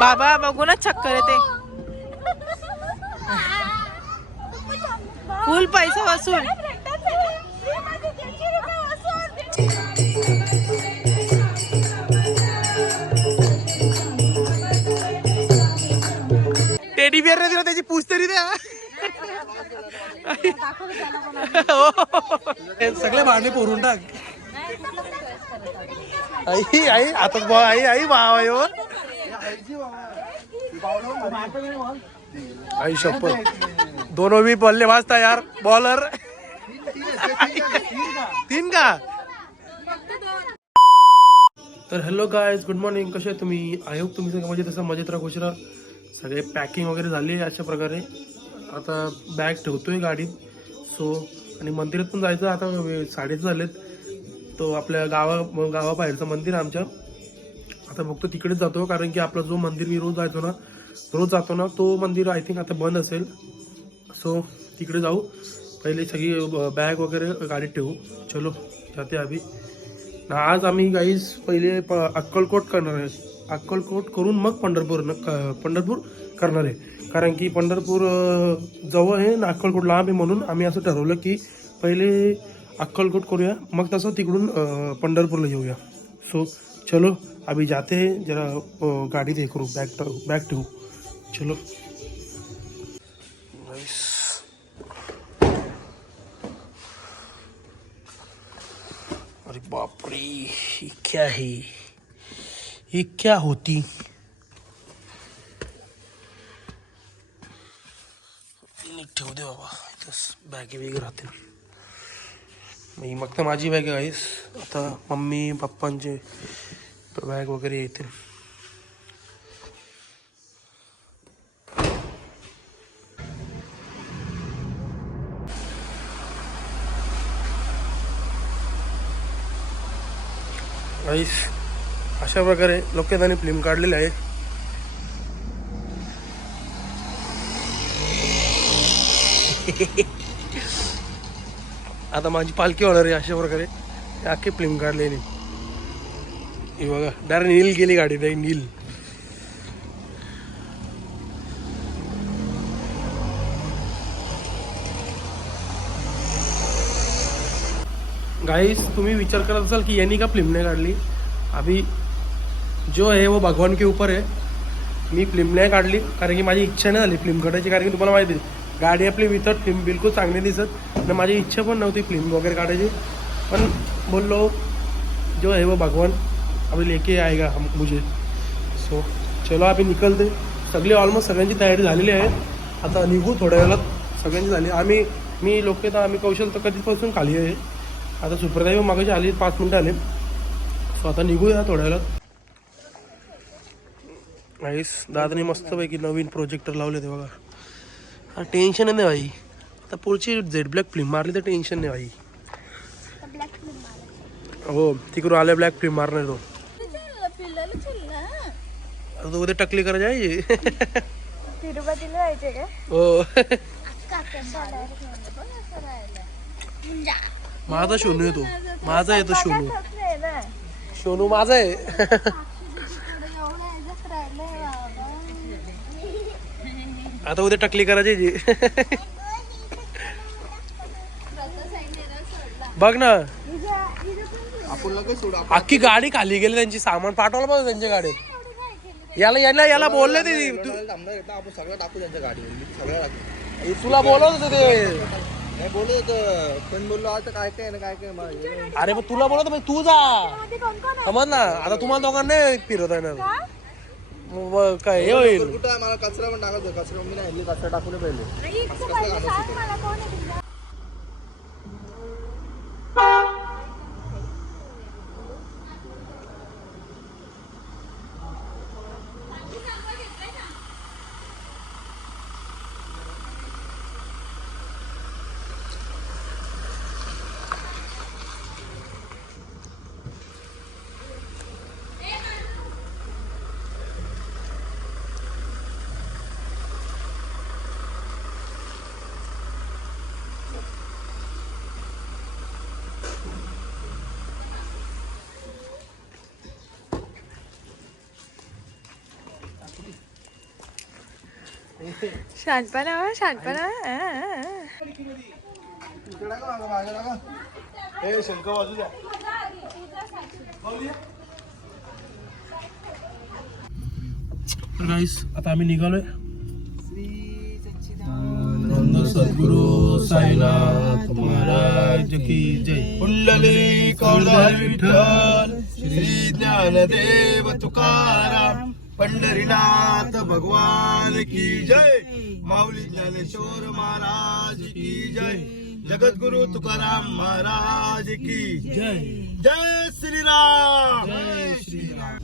बाबा बघूनच चक्कर येते. फुल पैसा वसूल. टेडी बिअर नाही दिला त्याची पूछ तरी द्या. सगळे भांडे पोरून टाक. आई आई आता आई आई भाव आई शपथ. दोनों भी बल्लेबाज तयार. बॉलर 3 का. तर हॅलो गायज, गुड मॉर्निंग. कसे तुम्ही? आय होप तुम्ही सगळं मजेत असं मजेत राहा, खुश राहा. सगळे पॅकिंग वगैरे झाली अशा प्रकारे. आता बॅग ठेवतोय गाडीत. सो आणि मंदिरात पण जायचं. आता 7:30 झालेत. तो आपल्या गावाबाहेरचं मंदिर आमच्या. आता फक्त तिकडेच जातो, कारण की आपला जो मंदिर मी रोज जातो ना तो मंदिर आय थिंक आता बंद असेल. सो तिकडे जाऊ. पहिले सगळी बॅग वगैरे गाडीत ठेवू. चलो जाते अभि. आज आम्ही गाईस पहिले अक्कलकोट करणार आहे. अक्कलकोट करून मग पंढरपूर करणार आहे. कारण की पंढरपूर जवळ आहे ना, अक्कलकोट लांब आहे. म्हणून आम्ही असं ठरवलं की पहिले अक्कलकोट करूया, मग तसं तिकडून पंढरपूरला येऊया. सो चलो अभी जाते हैं. जरा गाडी हे करू, बॅग ठेवू. चलो. अरे बापरे, ये क्या है? ये क्या होती? ठेवू दे बाबा, इथंच बॅगे वेगळे राहते. मग तर माझी बॅग आहे. आता मम्मी पप्पांचे बॅग वगैरे येते. गाईस अशा प्रकारे लोकांनी फिल्म काढलेले आहे. आता माझी पालखी होणार आहे. अशा प्रकारे अख्खी फिल्म काढलेली. हे बघा, डायरेक्ट नील गेली गाडी. नाही नील. गाइस तुम्ही विचार करत असाल की यांनी का फिल्म नाही काढली. अभी जो है वो भगवान के ऊपर है. मी फिल्म नाही काढली कारण की माझी इच्छा नाही झाली फिल्म काढायची. कारण की तुम्हाला माहिती आहे गाडी आपली विथआउट फिल्म बिलकुल चांगली दिसत आणि माझी इच्छा पण नव्हती फिल्म वगैरे काढायची. पण बोललो जो है वो भगवान अभी लेके आएगा हम मुझे. सो चलो अभी निकलते. ऑलमोस्ट सगळ्यांची तयारी झालेली आहे. आता निघू थोड्या वेळात. सगळ्यांची झाली. मी लोक तर आम्ही कौशल तर कधीपासून खाली आहे. आता सुप्रदाई मागाशी आली, 5 मिनटं आले. सो आता निघूया थोड्या वेळात. गाईस दादाने मस्तपैकी नवीन प्रोजेक्टर लावले ते बघा. हा टेन्शन नाही भाई. आता पुढची झेड ब्लॅक फिल्म मारली तर टेन्शन नाही भाई. हो तिकडून आल्या ब्लॅक फिल्म मारणार तो. तो उद्या टकली करा जायची. तिरुपतीला जायचे का? हो. माझा सोनू येतो. माझा येतो सोनू. सोनू माझा आहे. आता उद्या टकली करायची. बघ ना अख्खी गाडी खाली गेली. त्यांची सामान पाठवलं बघ त्यांच्या गाडीत. याला बोलले ते सगळं टाकू त्यांच्या गाडीवर. तुला बोलवत होते ते. नाही बोलत होतं पण बोललो आता काय काय ना काय काय. अरे मग तुला बोलत तू जा समज ना. आता तुम्हाला दोघांना फिरत आहे ना काय हे होईल. कुठं मला कचरा पण टाकायचं. कचरा मी नाही कचरा टाकून पहिले. शानपणा शानपणा शंकर वाजू द्या. गाईस आता आम्ही निघालोय. सद्गुरु साईनाथ महाराज की जय. कुंडली कौलाल विठ्ठल श्री ज्ञानदेव तुकाराम पंढरीनाथ भगवान की जय. माऊली ज्ञानेश्वर महाराज की जय. जगद्गुरु तुकाराम महाराज की जय. जय श्रीराम. जय श्रीराम.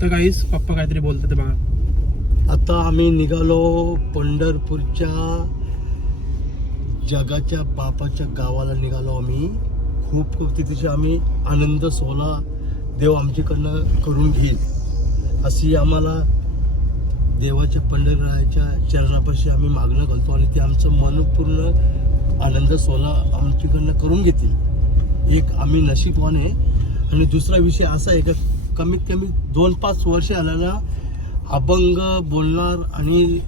तर गाईस पप्पा काहीतरी बोलतात ते बघा. आता आम्ही निघालो पंढरपूरच्या जगाच्या बापाच्या गावाला निघालो आम्ही. खूप तिथे आम्ही आनंद सोहळा देव आमच्याकडनं करून घेईल अशी आम्हाला देवाच्या पंढररायाच्या चरणापाशी आम्ही मागणं घालतो आणि ते आमचं मनपूर्ण आनंद सोहळा आमच्याकडनं करून घेतील. एक आम्ही नशीबवान आहे. आणि दुसरा विषय असा आहे का कमीत कमी 2-5 वर्ष आलेला अभंग बोलणार आणि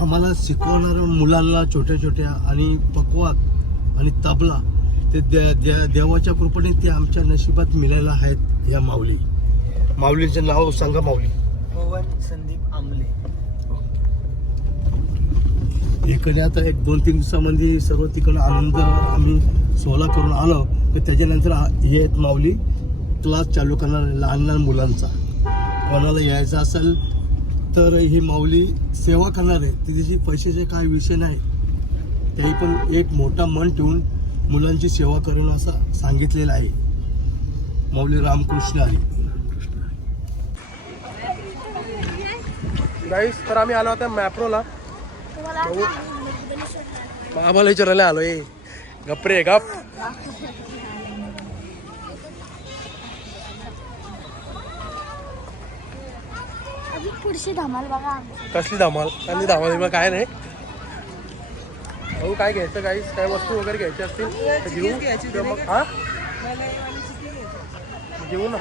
आम्हाला शिकवणाऱ्या मुलांना छोट्या छोट्या आणि पकवात आणि तबला ते देवाच्या कृपेने ते आमच्या नशिबात मिळायला आहेत. या माऊलीचं नाव सांगा. माऊली पवन संदीप आमले. इकडे आता 1-2-3 दिवसामध्ये सर्व तिकडे आनंद आम्ही सोहळा करून आलो तर त्याच्यानंतर हे आहेत माऊली क्लास चालू करणार लहान लहान मुलांचा. कोणाला यायचं असेल तर ही माऊली सेवा करणार आहे. त्याची पैशाचे काय विषय नाही. त्याही पण एक मोठा मन ठेवून मुलांची सेवा करून असं सांगितलेलं आहे. माऊली रामकृष्ण आहे. गाईस तर आम्ही आलो होता मॅप्रोला. आम्हाला विचारायला आलोय. गप्रे गप. पुढची धमाल बघा. कसली धमाल. आणि धमाल काय नाही. भाऊ काय घ्यायचं गाईस. काय वस्तू वगैरे घ्यायची असतील तर घेऊ किंवा मग हा घेऊ ना.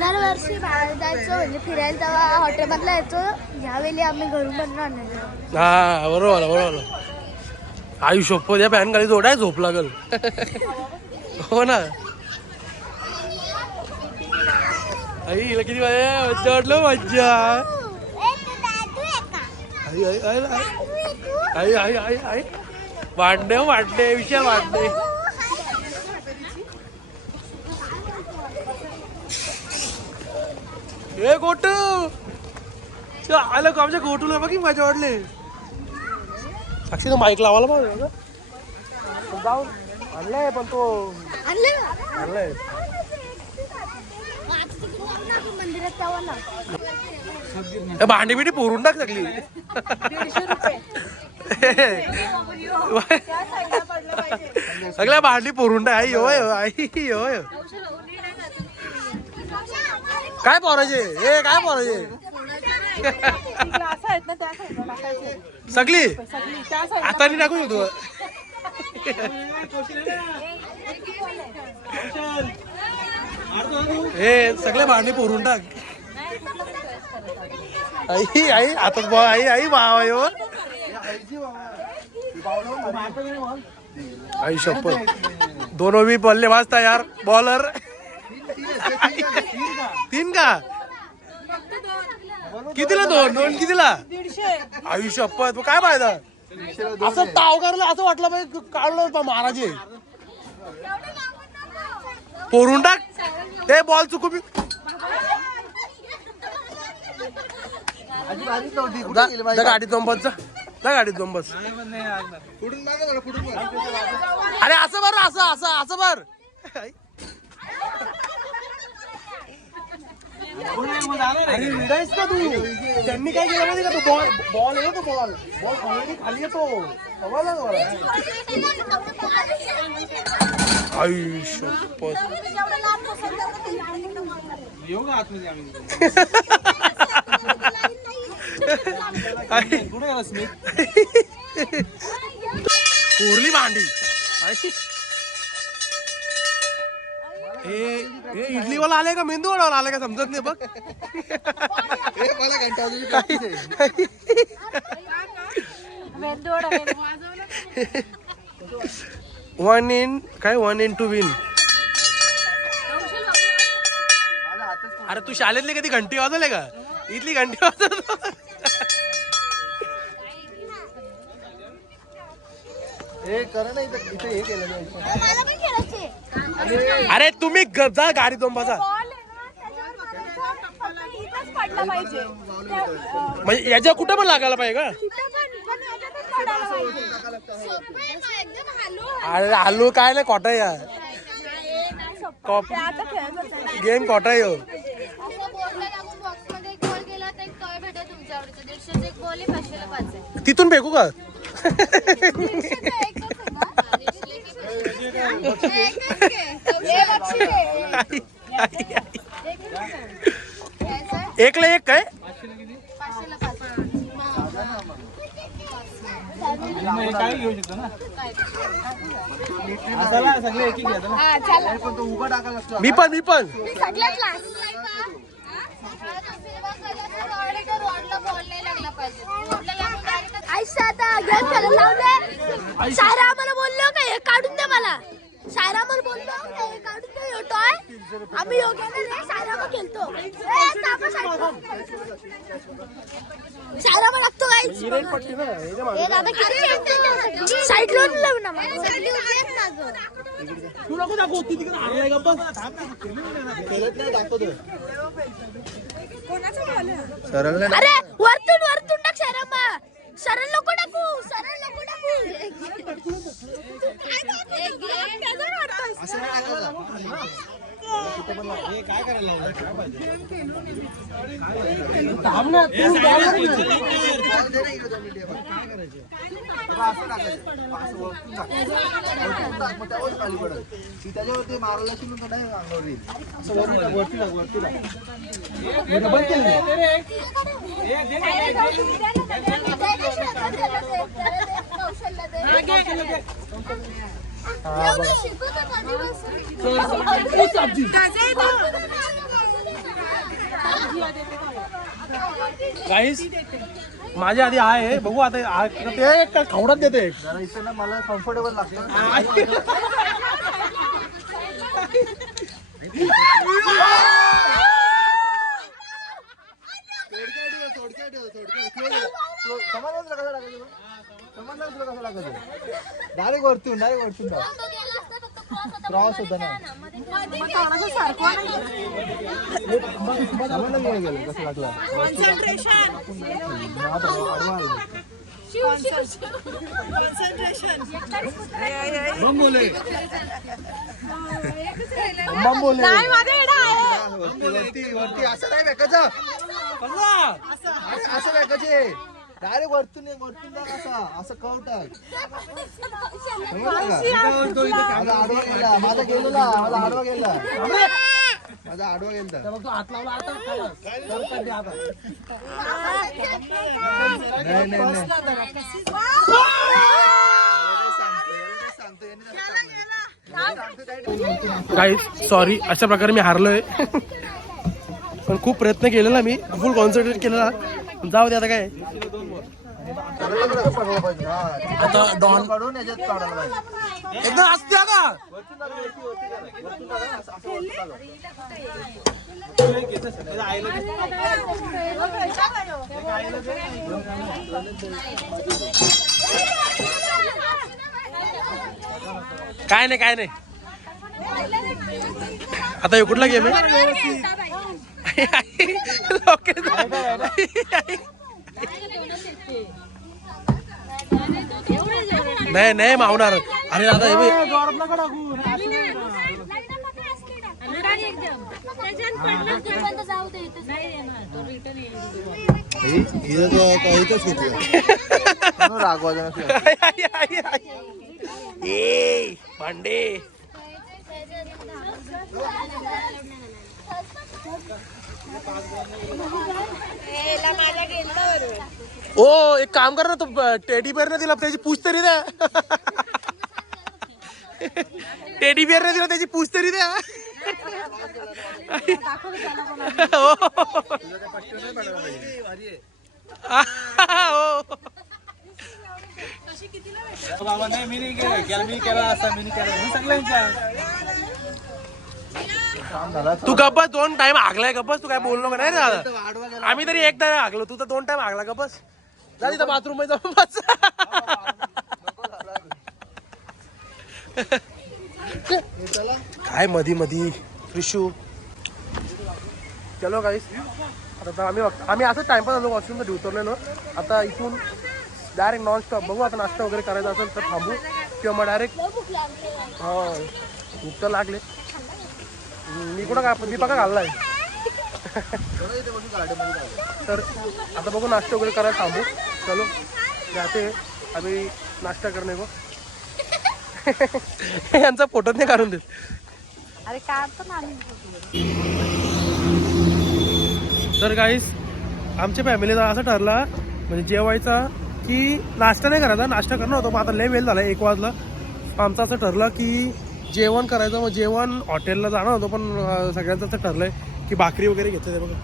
दरवर्षी बाहेर जायचो म्हणजे फिरायला तेव्हा हॉटेलमधला यायचो. यावेळी आम्ही घरून बनवून आणायचो. हा बरोबर बरोबर. आई शोप या पॅन खाली जोडाय झोप लागल. हो ना. आई हिला किती मजा वाटलं. मज्जा. आई आई आई आई आई आई आई वाढणे वाढणे विषय वाढणे. हे गोटू आलं का आमच्या गोटूला बघ माझ्या वाटले. साक्षी माईक लावायला पाहिजे जाऊन आणलाय पण तो आणलाय. मंदिरात जावं ना. भांडी बिंडी पोरून टाक सगळी. सगळ्या भांडी पोरून टाक. आई होय आई होय. काय पोरायचे हे काय पोरायचे सगळी आता नाही टाकू शकतो. हे सगळे भांडी पोरून टाक. आई आई आता आई आई बाबा आई शपथ. दोनों भी बल्लेबाज तयार. बॉलर 3 का कितीला 2 कितीला. आई शपथ काय फायदा. असं ताव करलं असं वाटलं पाहिजे काढलं महाराजे. पोरून टाक ते बॉल चुकू. गाडीत जाऊन बस. जा गाडीत जाऊन बस. अरे असं बर असं बर. अरे विडायस का तू. त्यांनी काय केलं माहिती का तू बॉल येतो बॉल खाली येतो. आई शपथ. येऊ का आतमध्ये आम्ही. उरली भांडी. हे इडलीवाला आले का मेंदू वडावाला आले का समजत नाही बघ. मला घंटा वाजवली practice आहे. 1 in to win. अरे तू शाळेतले कधी घंटी वाजवले का? इथली घंटी वाजवतो. हे करा ना इथे इथे हे केलं नाही. मला पण खेळायचे. अरे तुम्ही जा गाडी दोन बसा. पडला पाहिजे. म्हणजे याच्या कुठं पण लागायला पाहिजे का? अरे हल्लू काय नाही खोटा या गेम खोटा यो. तिथून फेकू का? एकला एक काय? काय घेऊ शकतो ना सगळे एक पण तो उभा टाकायला लागतो. मी पण सायरा आम्हाला बोललो का हे काढून दे मला. सायरा आम्हाला बोललो का हे काढून दे यो टॉय. आम्ही योग्य रे सायरा मग खेळतो. सायरा मग लागतो गाईस. हे दादा किती साईड लोन लाव ना मला. तू नको दाखव तिकडे आणलाय का बस. खेळत नाही दाखवतो. सरळ नाही. अरे वरतून टाक सायरा. सरळ नको टाकू. असं नाही टाकायचं. काय करायला त्याच्यावरती मारायला शिकून नाही अंगावरी. असं वरती गाईस माझ्या आधी आहे बघू आता ते खवडत देते. जरा इथं ना मला कम्फर्टेबल लागतं. डायरेक्ट वरतून क्रॉस होता ना. गेलं कसं लागला. वरती असं नाही फेकायचं. असं फेकायचे डायरेक्ट वरतून असं कव टाक. माझा आडवा गेला. माझा आडवा गेला. गाईस सॉरी अशा प्रकारे मी हारलोय. पण खूप प्रयत्न केलेला मी फुल कॉन्सन्ट्रेट केलेला. जाऊ दे आता काय. आता डॉन काढून याच्यात काढायला पाहिजे. एकदम असते का? काय नाही आता हे कुठला गेम आहे? नाही मावणार. अरे दादा हे भांडे ओ एक काम कर ना तू टेडी बिअर ने दिला त्याची पूछ तरी द्या. टेडी बिअर ने दिला त्याची पूछ तरी द्या. बाबा नाही मी नाही केलं मी केला असं मी केलं मी सगळ्यांच्या तू गप्पस 2 टाइम हागलाय गप्पस तू काय बोललो का नाही रे दादा आम्ही तरी एकदा हागलो तू तर 2 टाइम हागला गप्पस जा तिथं बाथरूम मध्ये जाऊन बस काय मधी मधी त्रिशू चलो गाईस आता आम्ही असं टाइमपास आलो वॉशरूम मध्ये उतरलेलो आता इथून डायरेक्ट नॉन स्टॉप बघू आता नाश्ता वगैरे करायचा असेल तर थांबू किंवा मग डायरेक्ट हा भूक तर लागले मी कुठं काय मी बघा घाललाय तर आता बघू नाश्ता वगैरे करायला थांबू चलो जाते आम्ही नाश्ता करणे गो यांचा फोटो नाही काढून देत अरे काय तर गाईस आमच्या फॅमिलीचा असं ठरला म्हणजे जेवायचा की नाश्ता नाही करायचा नाश्ता करणं होतं पण आता लय वेळ झाला 1 वाजला आमचं असं ठरलं की जेवण करायचं मग जेवण हॉटेलला जाणं होतं पण सगळ्यांचं असं ठरलं आहे की भाकरी वगैरे घेतलं ते बघा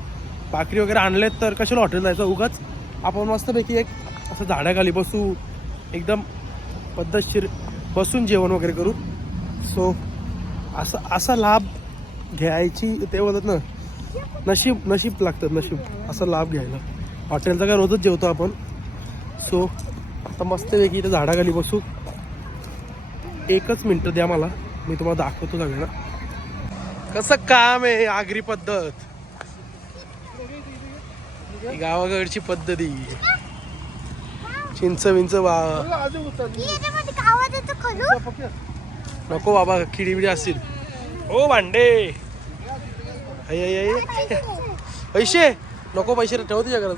भाकरी वगैरे आणलेत तर कशाला हॉटेल जायचं उगाच आपण मस्तपैकी एक असं झाडाखाली बसू एकदम पद्धतशीर बसून जेवण वगैरे करू सो असा लाभ घ्यायची ते बोलत ना नशीब लागतात नशीब असा लाभ घ्यायला हॉटेलचा काय रोजच जेवतो आपण सो आता मस्तपैकी इथं झाडाखाली बसू 1 मिनिट द्या मला मी तुम्हाला दाखवतो सगळ्यांना कसं काम आहे आगरी पद्धत गावाकडची पद्धती चिंच विंच नको बाबा किडी बिडी असतील ओ भांडे पैसे नको पैसे ठेव तुझ्या घरात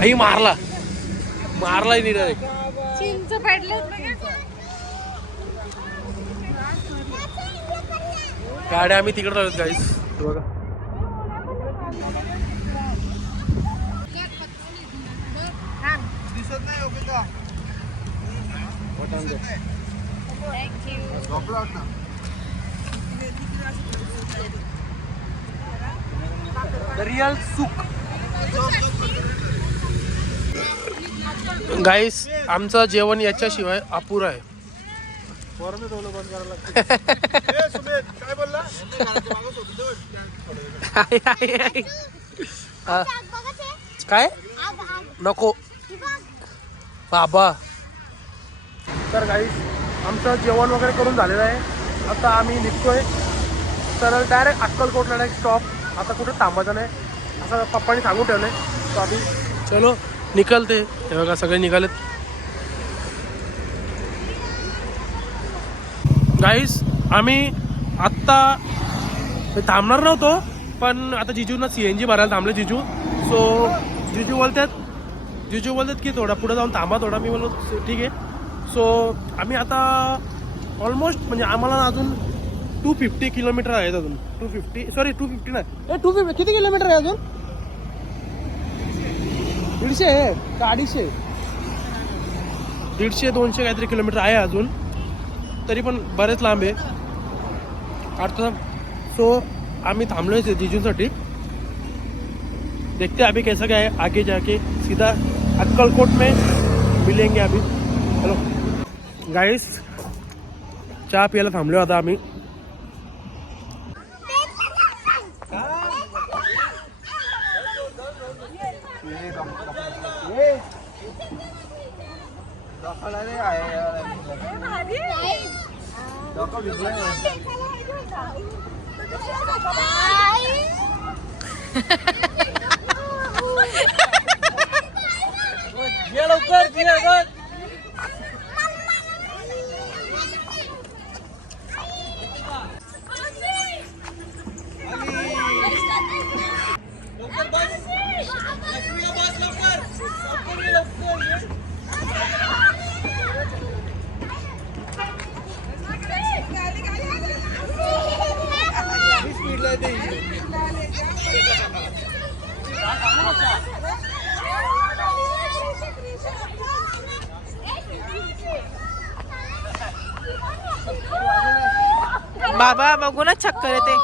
आई मारलाय नी डायरेक्ट चिंच पडले गाड्या आम्ही तिकडे राहतो गाईस बघा दिसत नाही ओके का झोपला होता रिअल सुख गाईस आमचं जेवण याच्याशिवाय अपुरा आहे काय बोलला काय नको बाबा तर गाईस आमचं जेवण वगैरे करून झालेलं आहे आता आम्ही निघतोय तर डायरेक्ट अक्कलकोटला डायरेक्ट स्टॉप आता कुठे थांबायचं नाही असं पप्पांनी सांगून ठेवलंय तो आम्ही चलो निकलते हे बघा सगळे निघालेत गाईस आम्ही आत्ता थांबणार नव्हतो पण आता जिजूंना CNG भरायला थांबले जिजू सो जिजू बोलतात की थोडा पुढे जाऊन थांबा थोडा मी बोललो ठीक आहे सो आम्ही आता ऑलमोस्ट म्हणजे आम्हाला अजून 250 किलोमीटर आहेत अजून 250 नाही 250 किती किलोमीटर आहे अजून 150 आहे का 250 150-200 काहीतरी किलोमीटर आहे अजून तरी पण बरेच लांब आहे आता सो आम्ही थांबलोय जिजूंसाठी देखते अभी कैसा क्या है आगे जाके सीधा अक्कलकोट में मिलेंगे अभी चलो गाइस चहा पियाला थांबलो आता आम्ही बाबा बघूनच चक्कर येते.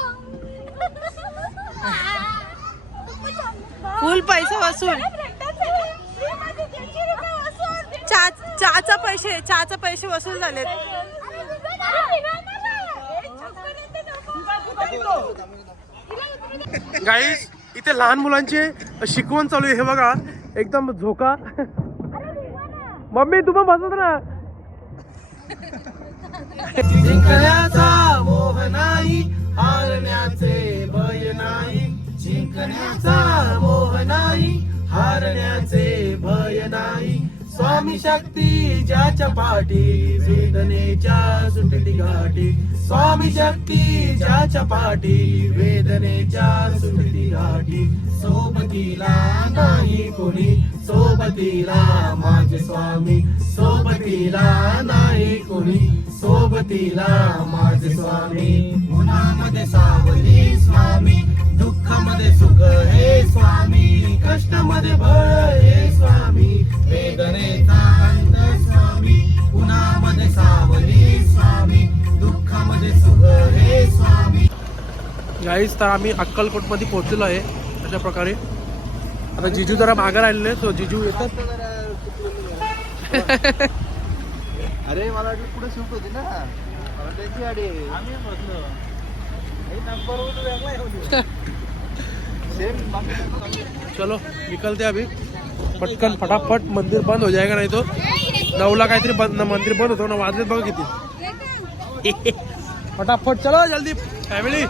फुल पैसा वसूल. चहाचा पैसे वसूल झालेत. गाईस इथे लहान मुलांचे शिकवण चालू आहे. हे बघा एकदम झोका. मम्मी तू पण बसत ना. जिंकण्याचा मोह नाही, हारण्याचे भय नाही. जिंकण्याचा मोह नाही, हारण्याचे भय नाही. स्वामी शक्ती ज्याच्या पाठी, वेदनेच्या सुटती घाटी. स्वामी शक्ती ज्याच्या पाठी, वेदनेच्या सुटती घाटी. सोबतीला नाही कोणी, सोबतीला माझे स्वामी. सोबतीला नाही कोणी, सोबतीला माझे स्वामी. उन्हामध्ये सावली स्वामी, दुःखामध्ये सुख हे स्वामी. कष्टामध्ये भय हे स्वामी, वेदनेचा अंत स्वामी. उन्हामध्ये सावली स्वामी, दुःखामध्ये सुख हे स्वामी. गाईस तर आम्ही अक्कलकोट मध्ये पोहोचलो आहे. अशा प्रकारे आता जिजू जरा मागे राहिलेले. सो जिजू येतात. अरे मला वाटलं पुढे शिफ्ट होती ना, मला त्यांची गाडी आहे. आम्ही बसलो चलो निकलते अभी पटकन फटाफट. मंदिर बंद हो जाएगा नहीं तो 9ला काहीतरी मंदिर बंद होतो ना. वाजलेत बघा किती. फटाफट चलो जल्दी फॅमिली.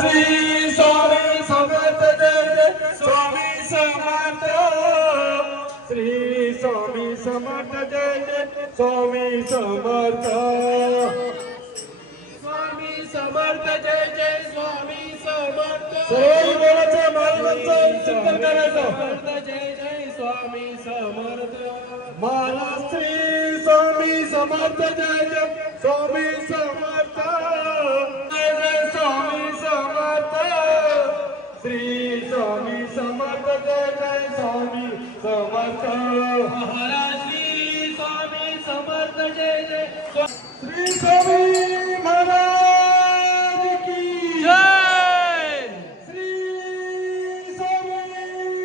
श्री स्वामी समर्थ जय जय स्वामी समर्थ. श्री स्वामी समर्थ जय जय स्वामी समर्थ. स्वामी समर्थ जय जय स्वामी समर्थ. सर्व बोलायचं, महाराजांचं चिंतन करायचं. जय जय स्वामी समर्थ. मला श्री स्वामी समर्थ जय जय स्वामी समर्थ. जय जय स्वामी समर्थ. श्री स्वामी समर्थ जय जय स्वामी समर्थ. महाराज श्री स्वामी समर्थ जय जय. श्री स्वामी महाराज की जय. श्री स्वामी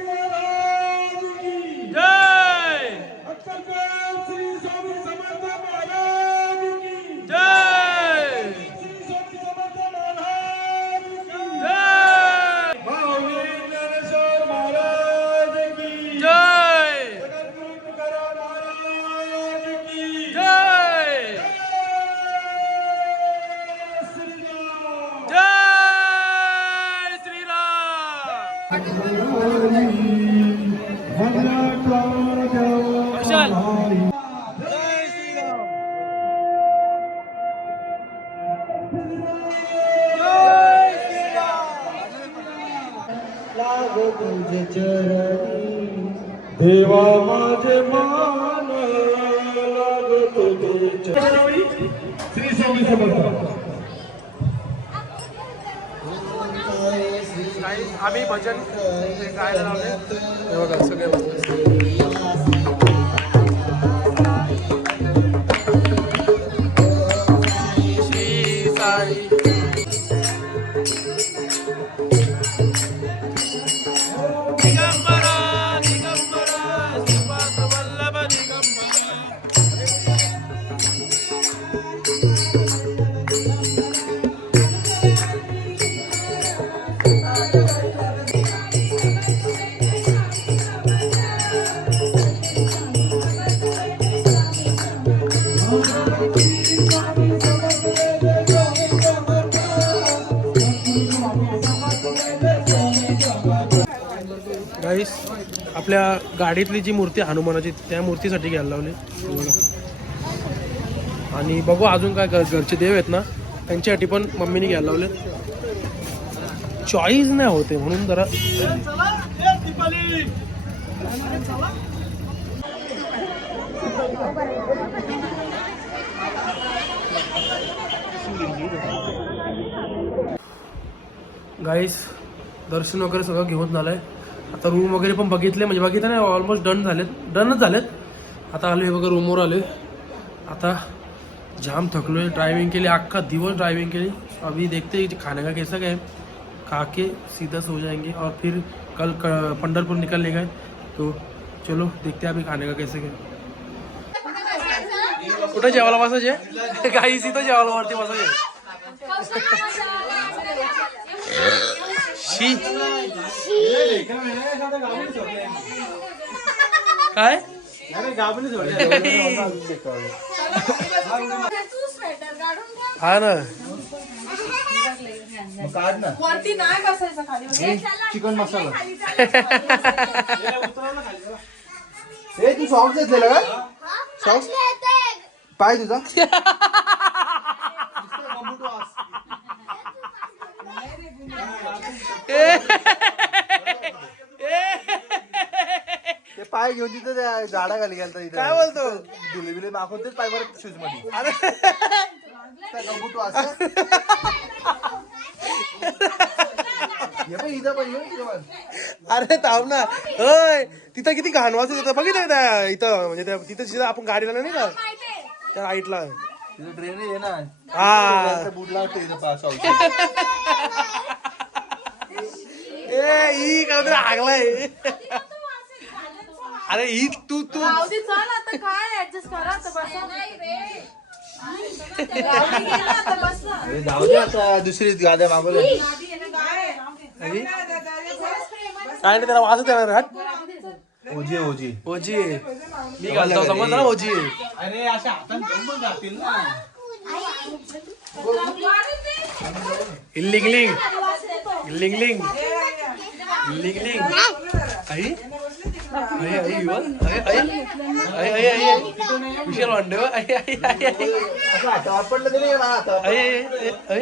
महाराज की जय. अक्कलकोट श्री स्वामी समर्थ महाराज की जय. श्री स्वामी समर्थ महाराज की जय. माऊली ज्ञानेश्वर महाराज की जय. जगद्गुरु तुकाराम महाराज की जय. श्रीराम. जय श्रीराम. हर्षल. लागो तुझे चरणी देवा माझे मान. लागो तुझे चरणी. श्री स्वामी समर्थ. आम्ही भजन गायला लावले. हे बघा सगळे श्री साई. दिगंबरा दिगंबरा श्रीपाद वल्लभ दिगंबरा. गाईस आपल्या गाडीतली जी मूर्ती हनुमानाची त्या मूर्तीसाठी घ्यायला लावली. आणि बघू अजून काय घरचे देव आहेत ना त्यांच्यासाठी पण मम्मीने घ्यायला लावले. चॉईस नाही होते म्हणून जरा. गाईस दर्शन वगैरे सगळं घेऊन झालंय. आता रूम वगैरे पण बघितले, म्हणजे बघितलं नाही ऑलमोस्ट डनच झालेत. आता आलो बघा रूमवर आलो. आता जाम थकलो है, ड्राइविंग के लिए अक्का दिवस ड्राइविंग के लिए. अभी देखते हैं खाने का कैसा क्या है. खा के सीधा सो जाएंगे और फिर कल पंढरपुर निकलने गए. तो चलो देखते हैं अभी खाने का कैसे क्या. कुठं जेवायला बसायचे काही इथं जेवायला वरती बसायचे. शी काय हा ना. काढ ना वरती नाही बसायचं खाली. चिकन मसाला. ए तू सॉक्स घेतलेला का? सॉक्स पाय तुझा. ते पाय घेऊन तिथं त्या झाडा खाली गेलता इथे. काय बोलतो? धुले बिले मागून तेच पाय बरं शूज मध्ये. अरे गंबूट वास. हे पण इथं पण अरे थांब ना. होय तिथं किती घाण वाजत होतं बघितलं त्या इथं म्हणजे त्या तिथं जिथं आपण गाडीला नाही का त्या राईटला. तिथं ड्रेनेज आहे ना. हा बूट लावतो इथं पास. ए ही काहीतरी हागलाय. अरे ही तू तू राहू चल आता काय ऍडजस्ट करा आता बसा. आता बसा. अरे जाऊ दे आता दुसरी गाद्या मागवल्या. काय नाही त्याला वाजत येणार. हट ओजी ओजी ओजी मी घालतो समज ना ओजी. अरे अशा हातात जमून जातील ना. इल्लिंगलिंग इल्लिंगलिंग इल्लिंगलिंग. आई आई आई आई आई आई आई आई विशाल वांडे आई आई आई आई असं हातावर पडलं तरी ना आता. आई आई आई आई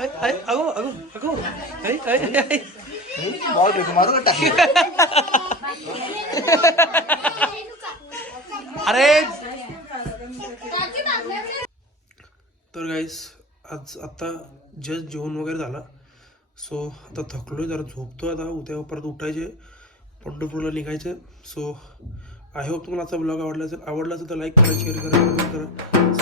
आई आई अगो अगो अगो आई आई आई बॉल फेकू मारू का टाकी. अरे तर गाईस आज आता जस्ट जेवण वगैरे झाला. सो आता थकलोय जरा झोपतो. आता उद्या परत उठायचे पंढरपूरला निघायचं. सो आय होप तुम्हाला आजचा ब्लॉग आवडला असेल तर लाईक करा, शेअर करा, कमेंट करा,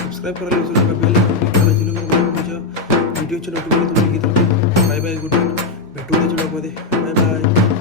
सबस्क्राईब करायला विसरू नका. बेल क्लिक करा जेणेकरून माझ्या व्हिडिओचे नोटिफिकेशन तुम्ही घेत राहता. Bye bye, good night. भेटू उद्याच्या ब्लॉगमध्ये. Bye bye.